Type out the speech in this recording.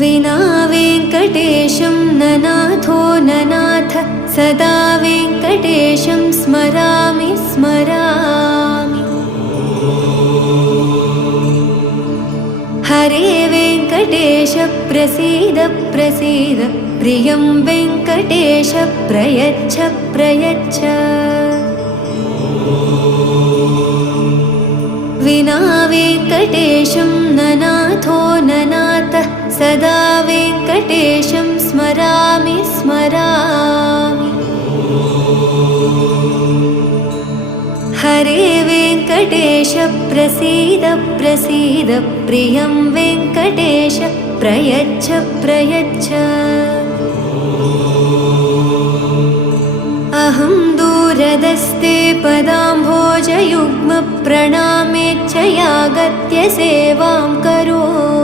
विना वेङ्कटेशं ननाथो ननाथ सदा वेङ्कटेशं स्मरामि स्मरामि। हरे वेङ्कटेश प्रसीद प्रसीद प्रियं वेङ्कटेश प्रयच्छ प्रयच्छ। विना वेङ्कटेशं ननाथो ननाथ सदा वेङ्कटेशं स्मरामि स्मरामि। हरे वेङ्कटेश प्रसीद प्रसीद प्रियं वेङ्कटेश प्रयच्छ प्रयच्छ। अहं दूरदस्ते पदाम्भोजयुग्म प्रणामेच्छयागत्य सेवां करोमि।